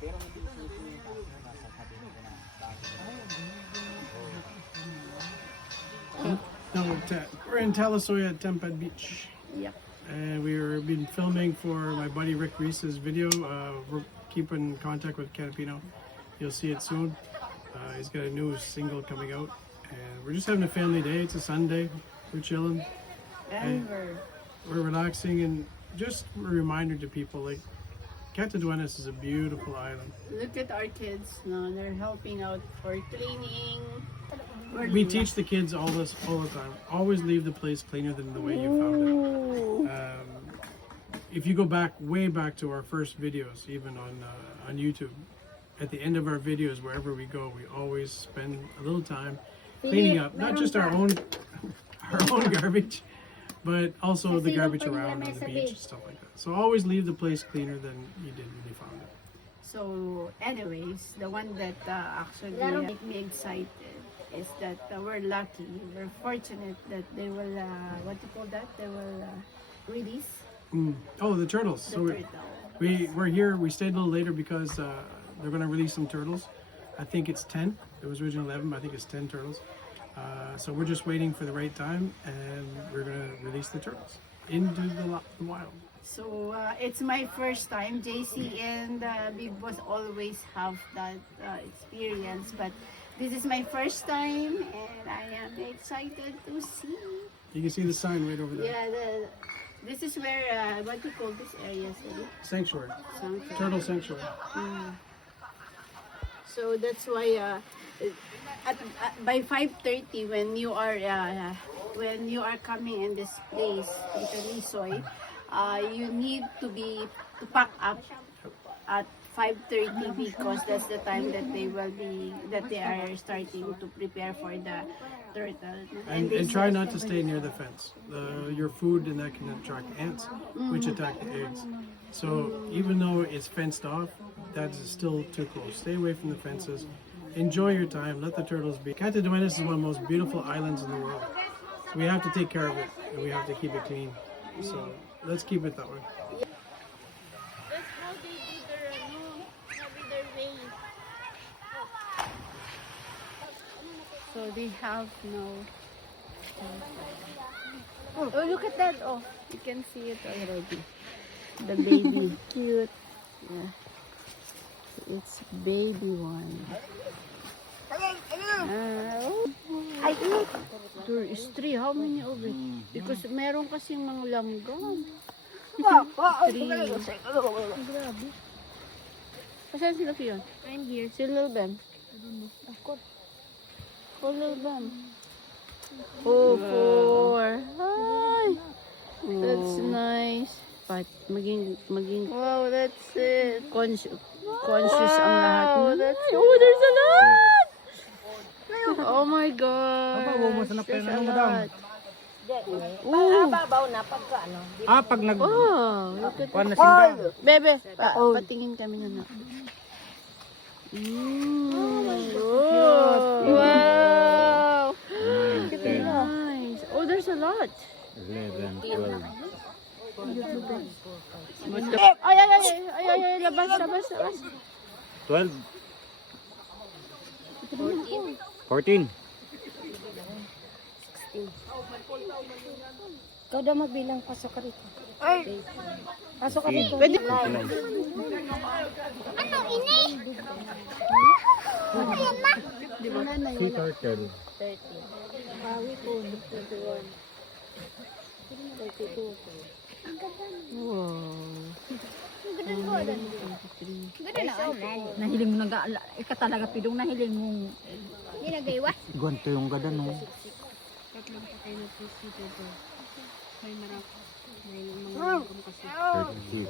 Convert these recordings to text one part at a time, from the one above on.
Pero hindi ko yung nasa tabi ko na No, we're in Talasoy at Tempad Beach. Yep. And we've been filming for my buddy Rick Reese's video. We're keeping in contact with Canapino. You'll see it soon. He's got a new single coming out. And we're just having a family day. It's a Sunday. We're chilling. And We're relaxing, and just a reminder to people, like, Cataduenas is a beautiful island. look at our kids. No, they're helping out for cleaning. We teach the kids all the time. Always leave the place cleaner than the way you found it. If you go way back to our first videos, even on YouTube, at the end of our videos, wherever we go, we always spend a little time cleaning up, not just our own garbage, but also the garbage around on the beach and stuff like that. So always leave the place cleaner than you did when you found it. So, anyways, the one that actually made me excited is that we're lucky, we're fortunate that they will, what do you call that? They will release Oh, the turtles. the So turtle. we're here. We stayed a little later because they're going to release some turtles. I think it's 10. It was originally 11, but I think it's 10 turtles. So we're just waiting for the right time, and we're going to release the turtles into the wild. So, it's my first time, JC and Big Boss always have that experience, but this is my first time, and I am excited to see. You can see the sign right over there. Yeah, this is where, what do you call this area? Sanctuary. Something. Turtle Sanctuary. So that's why by 5:30 when you are coming in this place, in Talisoy, you need to pack up at 5:30 because that's the time that they are starting to prepare for the turtle. And try not to stay near the fence. Your food and that can attract ants, which attack the eggs. So even though it's fenced off, that is still too close. Stay away from the fences. Enjoy your time. Let the turtles be. Cataduenas is one of the most beautiful islands in the world. We have to take care of it, and we have to keep it clean. So let's keep it that way. That's how they do their way. So they have no. Oh, look at that! Oh, you can see it already. The baby, cute. Yeah, it's baby one. There is 3. How many of it? Because meron kasing mga langgam. 3. Grabe. Saan sila Fion? I'm here. Si Lil Ben? I don't know. Of course. Oh, Lil Ben. Oh, 4. Hi! That's nice. But maging wow, that's it. Conscious ang lahat. Oh, there's a lot! Oh my God. There's a lot. Babaw na pagka ano. pag nag... Oh, look at Paano that. Bebe, patingin kami na. Wow! Nice. Oh, there's a lot. 11, 12. Ay, labas. 12. 14. Ikaw daw magbilang, pasok ka rito. Pasok ka rito. Pwede. Ano, ini? Si turtle. 30. Bawi ko, 21. 32. Wow. Nahiling mo ika talaga pidong nahiling mo. Nilagay wa? Ganito yung gada, no? Tatlong patay na pusi dito. May marami. May mga kasi. 36.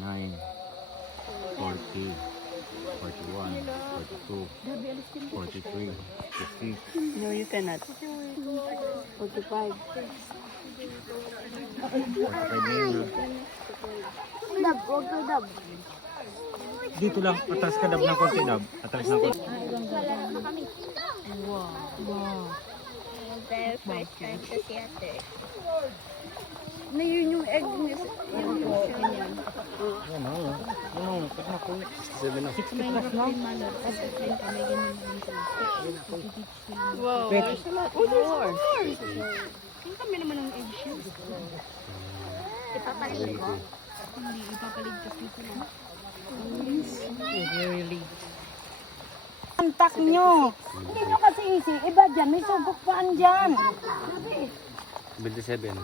39. 40. 41. 42. 43. 56. No, you cannot. 45. Dab, huwag ka dab. Dito lang, atas ka dab ng konti dab. Atas ng konti. Wow. my first time sa theater. Na yun yung egg niya. Wow. There's a lot more. Yung kami naman ng egg shells. Ipapalig ko? Hindi, ipapalig ko dito lang. Really. Kontak nyo. Hindi nyo kasi easy. Iba dyan. May sugok paan dyan. 27.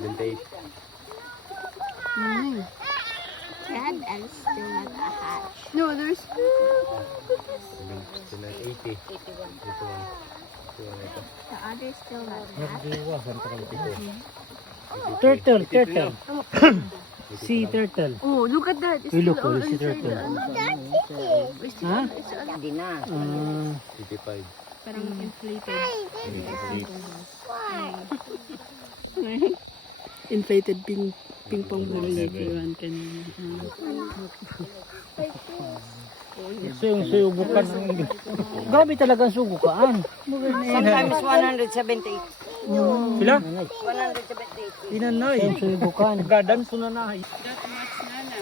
28. Dad, I'm still not a hatch. No, there's 80. 81. Ito. The other's still not a hatch. Turtle. Sea turtle. Oh, look at that. It's Look, still all sea inside turtle. the Ha? Hindi na. 85. Parang inflated. inflated ping pong ball like Iwan kanina. So yung sugukan. Grabe talaga ang sugukan. Sometimes 178. Pila? 178. Inanay. Yung sugukan. Gadan sunanay. That much nana.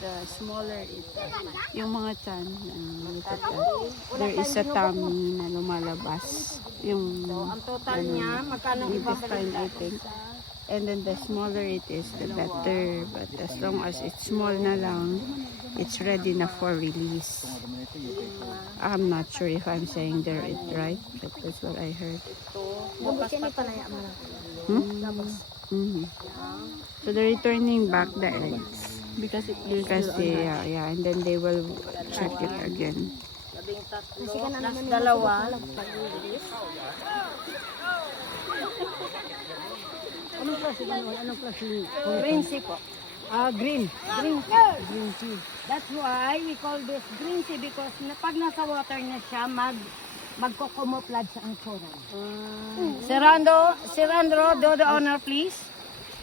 The smaller it, yung mga chan, look at that. There is a tummy na lumalabas. Yung Ang total niya, magkano intestine, I think. And then the smaller it is, the better. But as long as it's small na lang, it's ready na for release. I'm not sure if I'm saying it right, but that's what I heard. Gabos yan ni Panaya mo lang. Mm-hmm. So they're returning back the eggs. Because and then they will check it again. Kasi ka na naman dalawa. Anong klase gano'n? Anong klase? Green sea po. Green. Green sea. That's why we call this green sea because pag nasa water na siya, magkukumuplat siya ang coral. Sirandro, do the honor please.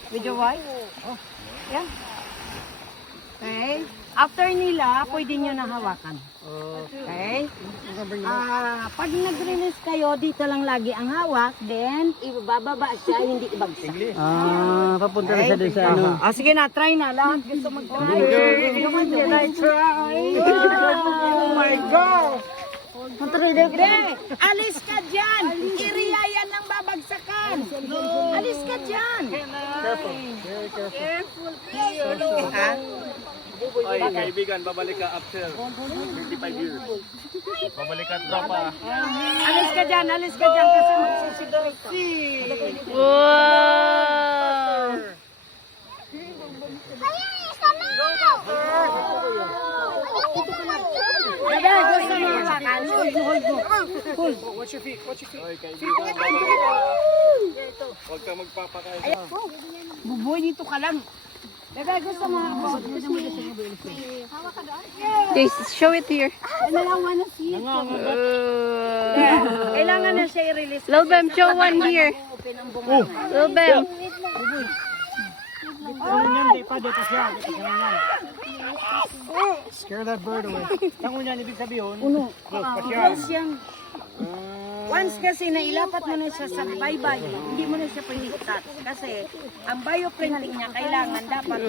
With your wife. Oh, yeah. Okay. After nila, pwede nyo na hawakan. Okay? Pag nag-release kayo, dito lang lagi ang hawak. Then, ibababa siya, hindi ibagsak. Papunta na siya doon sa ano. Sige na, try na. Lahat gusto mag-try. Come on, can I try? Oh my God! Gre, alis ka dyan! Iriya yan ng babagsakan! Alis ka dyan! Careful, please! Ha? Oy, kaibigan, babalik ka after 35 years. Babalik ka tropa. Alis ka dyan kasi magsisigurito. Wow! Bebe, gusto mo hawakan? Hold mo. Watch your feet. Oy, kaibigan, babalik ka. Huwag ka magpapakain. Buboy, dito ka lang. Bebe, gusto mo hawakan? Okay, show it here. Kailangan na siya i-release. Lil Bam, show one here. Lil Bam. Di pa siya. Scare that bird away. Ang unyan, ibig sabihin, Close yan. Once kasi nailapat mo na siya sa baybay, hindi mo na siya pwede touch. Kasi ang bioprinting niya kailangan dapat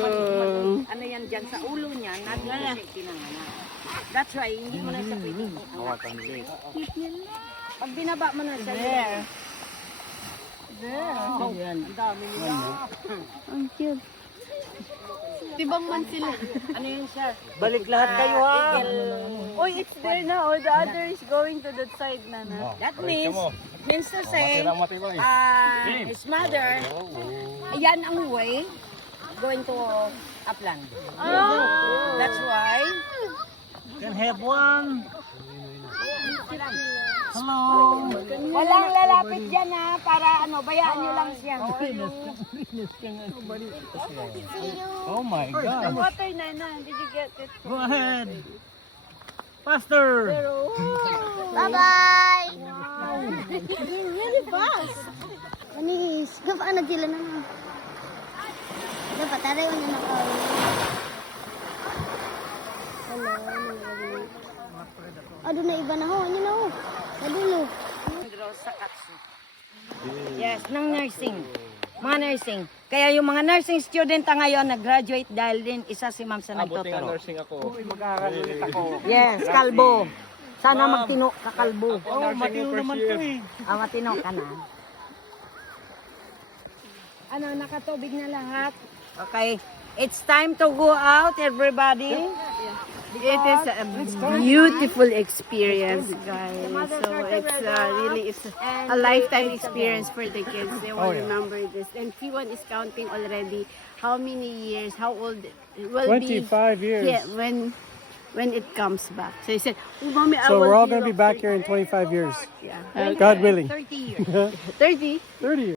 ano yan dyan sa ulo niya, naging siya kinanganan. That's why hindi mo na siya pwede hawakan. Pag binaba mo na siya, Ang cute. Tibang man sila. ano yun siya? balik lahat kayo ha. Oh, it's there now. The other is going to that side, Nana. That means to say, his mother, ayan ang way going to upland. That's why, Can have one. Hello. walang lalapit dyan ha, para ano, bayaan nyo lang siya. Oh my The God. water, Nana. Did you get it? Go ahead. Faster. Bye-bye! Really fast. Manis. Gapaan na sila naman. Dapat tayo na nakawin. Yes, ng nursing. Mga nursing. Kaya yung mga nursing student na ngayon nag-graduate dahil din isa si ma'am sa Buti nga nagtuturo. nursing ako. Mag-aaral ulit ako. Yes, kalbo. Sana magtino ka kalbo. Matino naman to eh. Matino ka na. Ano, nakatubig na lahat? Okay. It's time to go out, everybody. It is a beautiful experience, guys. So it's really a lifetime experience for the kids. They will remember this. And P1 is counting already how many years, how old it will 25 years. be. Yeah, when it comes back. So he said, "Oh, mommy, I So will we're all be going to be back here in 25 years. Yeah. God willing. 30 years. 30. 30 years.